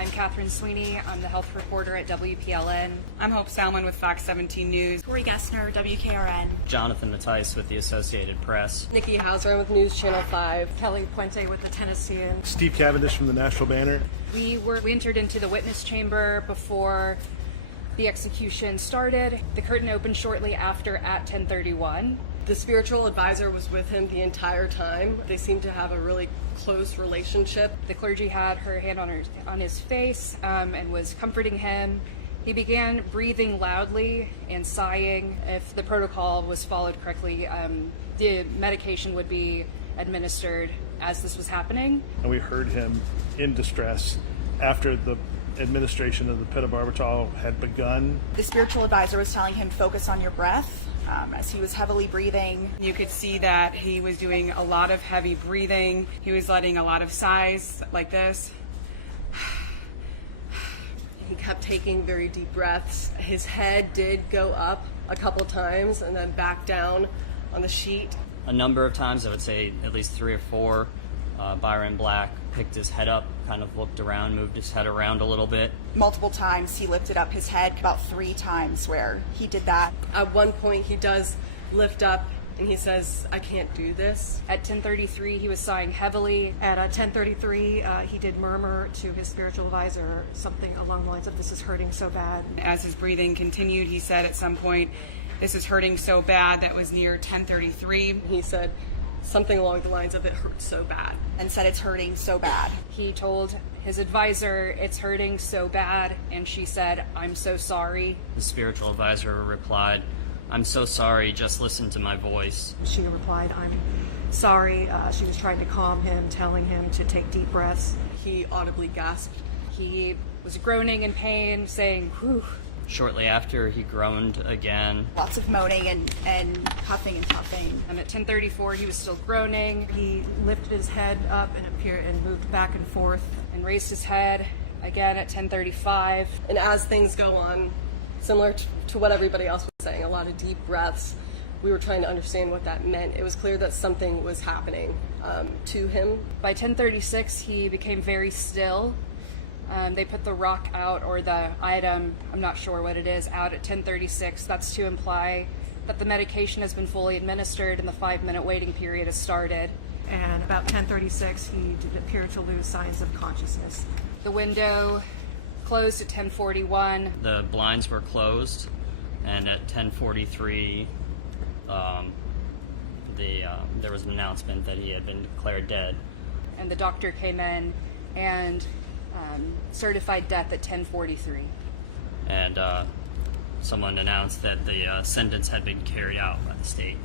I'm Catherine Sweeney. I'm the health reporter at WPLN. I'm Hope Salmon with Fox 17 News. Tori Gessner, WKRN. Jonathan Mattice with the Associated Press. Nikki Hauser with News Channel 5. Kelly Puente with the Tennessean. Steve Cavendish from the National Banner. We entered into the witness chamber before the execution started. The curtain opened shortly after at 10:31. The spiritual advisor was with him the entire time. They seemed to have a really close relationship. The clergy had her hand on his face and was comforting him. He began breathing loudly and sighing. If the protocol was followed correctly, the medication would be administered as this was happening. And we heard him in distress after the administration of the pentobarbital had begun. The spiritual advisor was telling him, focus on your breath, as he was heavily breathing. You could see that he was doing a lot of heavy breathing. He was letting a lot of sighs like this. He kept taking very deep breaths. His head did go up a couple times and then back down on the sheet. A number of times, I would say at least 3 or 4, Byron Black picked his head up, kind of looked around, moved his head around a little bit. Multiple times he lifted up his head, about 3 times where he did that. At one point he does lift up and he says, I can't do this. At 10:33, he was sighing heavily. At 10:33, he did murmur to his spiritual advisor something along the lines of, "This is hurting so bad." As his breathing continued, he said at some point, "This is hurting so bad." That was near 10:33. He said something along the lines of, it hurts so bad. And said, it's hurting so bad. He told his advisor, "It's hurting so bad," and she said, "I'm so sorry." The spiritual advisor replied, "I'm so sorry, just listen to my voice." She replied, "I'm sorry." She was trying to calm him, telling him to take deep breaths. He audibly gasped. He was groaning in pain, saying, "Whew." Shortly after, he groaned again. Lots of moaning and huffing and puffing. And at 10:34, he was still groaning. He lifted his head up and appeared and moved back and forth. And raised his head again at 10:35. And as things go on, similar to what everybody else was saying, a lot of deep breaths, we were trying to understand what that meant. It was clear that something was happening to him. By 10:36, he became very still. They put the rock out, or the item, I'm not sure what it is, out at 10:36. That's to imply that the medication has been fully administered and the 5-minute waiting period has started. And about 10:36, he did appear to lose signs of consciousness. The window closed at 10:41. The blinds were closed, and at 10:43, there was an announcement that he had been declared dead. And the doctor came in and certified death at 10:43. And someone announced that the sentence had been carried out by the state.